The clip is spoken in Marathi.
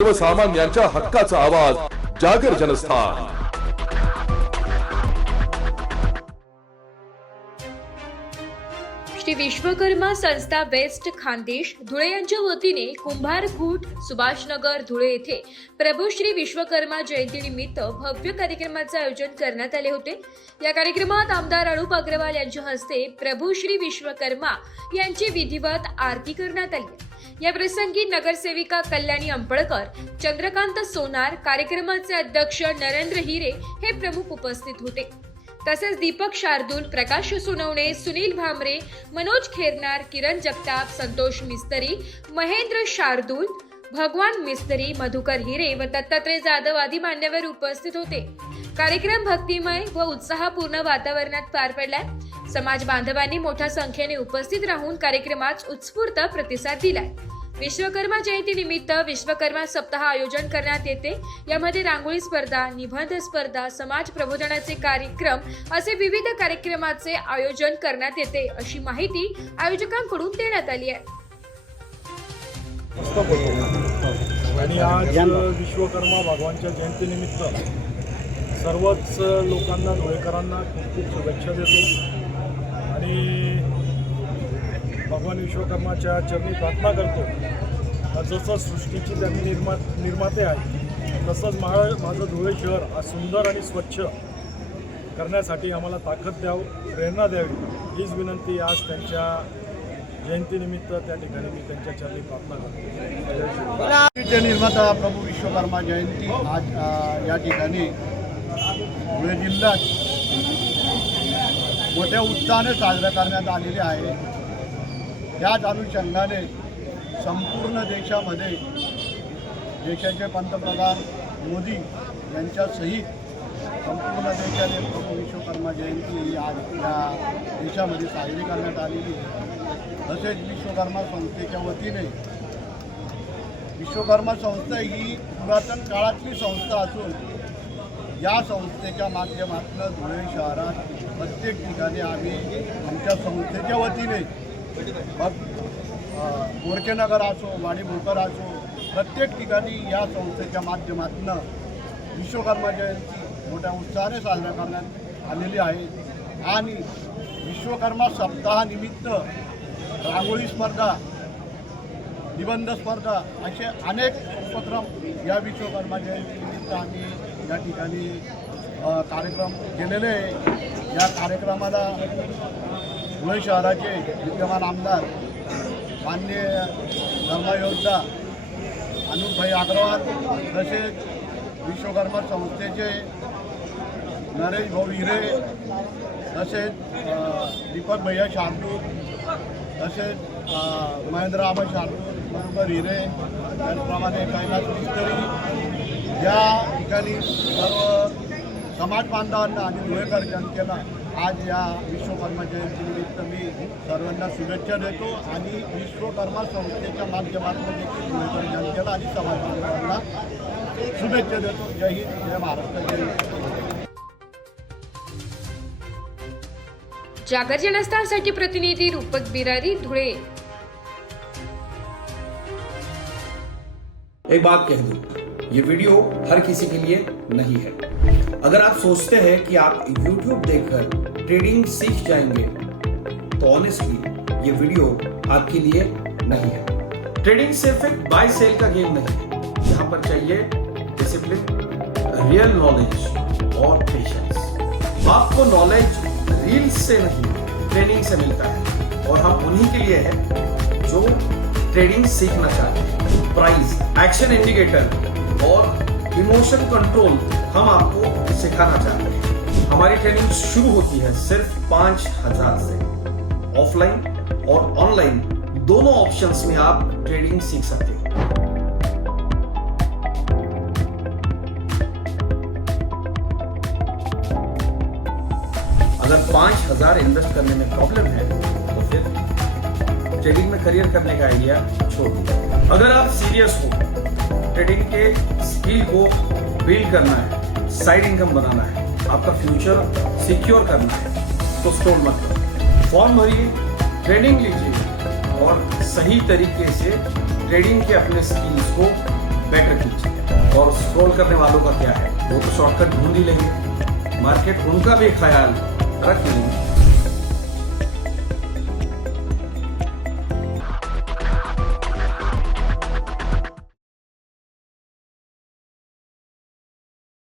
सर्वसामान्यांच्या हक्काचा आवाज जागर जनस्थान। श्री विश्वकर्मा संस्था वेस्ट खानदेश धुळे यांच्या वतीने कुंभारखूट सुभाषनगर धुळे येथे प्रभू श्री विश्वकर्मा जयंतीनिमित्त भव्य कार्यक्रमाचे आयोजन करण्यात आले होते। या कार्यक्रमात आमदार अनुप अग्रवाल यांच्या हस्ते प्रभू श्री विश्वकर्मा यांची विधिवत आरती करण्यात आली। या प्रसंगी नगरसेविका कल्याणी अंपळकर, चंद्रकांत सोनार, कार्यक्रमाचे अध्यक्ष नरेंद्र हिरे हे प्रमुख उपस्थित होते। तसेच दीपक शार्दूल, प्रकाश सोनवणे, सुनील भामरे, मनोज खेरनार, किरण जगताप, संतोष मिस्त्री, महेंद्र शार्दूल, भगवान मिस्त्री, मधुकर हिरे व दत्तात्रय जाधव आदी मान्यवर उपस्थित होते। कार्यक्रम भक्तिमय व उत्साहपूर्ण वातावरणात पार पडला। समाज बांधवांनी मोठ्या संख्येने उपस्थित राहून कार्यक्रमास उत्स्फूर्त प्रतिसाद दिलाय। विश्वकर्मा जयंती निमित्त विश्वकर्मा सप्ताह आयोजन करण्यात येते। यामध्ये रांगोळी स्पर्धा, निबंध स्पर्धा, समाज प्रबोधनाचे कार्यक्रम असे विविध कार्यक्रमाचे आयोजन करण्यात येते, अशी माहिती आयोजकांकडून देण्यात आली आहे। आणि आज विश्वकर्मा भगवानच्या जयंतीनिमित्त सर्वच लोकांना, धुळेकरांना खूप खूप शुभेच्छा देतो आणि भगवान विश्वकर्माच्या चरणी प्रार्थना करतो। जसं सृष्टीची त्यांनी निर्माते आहे, तसंच माझं धुळे शहर सुंदर आणि स्वच्छ करण्यासाठी आम्हाला ताकद द्यावं, प्रेरणा द्यावी हीच विनंती आज त्यांच्या जयंतीनिमित्त त्या ठिकाणी मी त्यांच्या चरणी प्रार्थना करतो। निर्माता प्रभू विश्वकर्मा जयंती आज या ठिकाणी धुळे जिल्ह्यात मोठ्या उत्साहाने साजरा करण्यात आलेली आहे। याच अनुषंगाने संपूर्ण देशामध्ये देशाचे पंतप्रधान मोदी यांच्यासहित संपूर्ण देशाने प्रभू विश्वकर्मा जयंती आज या देशामध्ये साजरी करण्यात आलेली आहे। तसेच विश्वकर्मा संस्थेच्या वतीने विश्वकर्मा संस्था ही पुरातन काळातली संस्था असून या संस्थेच्या माध्यमातून धुळे शहरात प्रत्येक ठिकाणी आम्ही आमच्या संस्थेच्या वतीने गोरखेनगर असो, वाडीभोकर असो, प्रत्येक ठिकाणी या संस्थेच्या माध्यमातून विश्वकर्मा जयंती मोठ्या उत्साहाने साजरा करण्यात आलेली आहे। आणि विश्वकर्मा सप्ताहानिमित्त रांगोळी स्पर्धा, निबंध स्पर्धा असे अनेक उपक्रम या विश्वकर्मा जयंतीनिमित्त आम्ही या ठिकाणी कार्यक्रम केलेले आहे। या कार्यक्रमाला धुळे शहराचे विद्यमान आमदार माननीय धर्मयोद्धा अनुपभाई अग्रवाल, तसेच विश्वकर्मा संस्थेचे नरेश भाऊ हिरे, तसेच दीपक भैया शार्दूल, तसेच महेंद्र आबा शार्दूल, मधुकर हिरे, त्याचप्रमाणे कैलास मिस्त्री या ठिकाणी सर्व समाज बांधवांना आणि धुळेकर जनतेला आज या विश्वकर्मा जयंतीनिमित्त मी सर्वांना शुभेच्छा देतो आणि विश्वकर्मा संस्थेच्या माध्यमातून देखील धुळेकर जनतेला आणि समाज बांधवांना शुभेच्छा देतो। जय हिंद, जय महाराष्ट्र, जय हिंद। जागर जनस्थानसाठी प्रतिनिधी रूपक बिरारी, धुळे। एक बात कह दूं, ये वीडियो हर किसी के लिए नहीं है। अगर आप सोचते हैं कि आप YouTube देखकर ट्रेडिंग सीख जाएंगे, तो ऑनेस्टली ये वीडियो आपके लिए नहीं है। ट्रेडिंग सिर्फ एक बाय सेल का गेम नहीं है। यहाँ पर चाहिए डिसिप्लिन, रियल नॉलेज और पेशेंस। आपको नॉलेज रील्स से नहीं, ट्रेनिंग से मिलता है और हम उन्हीं के लिए हैं जो ट्रेडिंग सीखना चाहते हैं। प्राइस, एक्शन इंडिकेटर और इमोशन कंट्रोल हम आपको सिखाना चाहते हैं। हमारी ट्रेनिंग शुरू होती है सिर्फ 5,000 से। ऑफलाइन और ऑनलाइन दोनों ऑप्शंस में आप ट्रेडिंग सीख सकते हैं। अगर 5,000 इन्वेस्ट करने में प्रॉब्लम है तो फिर ट्रेडिंग में करियर करने का आइडिया छोड़ दीजिए। अगर आप सीरियस हो, ट्रेडिंग के स्किल को बिल्ड करना है, साइड इनकम बनाना है, आपका फ्यूचर सिक्योर करना है, तो स्टॉप मत करो। फॉर्म भरिए, ट्रेनिंग लीजिए और सही तरीके से ट्रेडिंग के अपने स्किल्स को बेटर कीजिए। और स्क्रॉल करने वालों का क्या है, वो तो शॉर्टकट ढूंढ ही लेंगे, मार्केट उनका भी ख्याल रख लेंगे।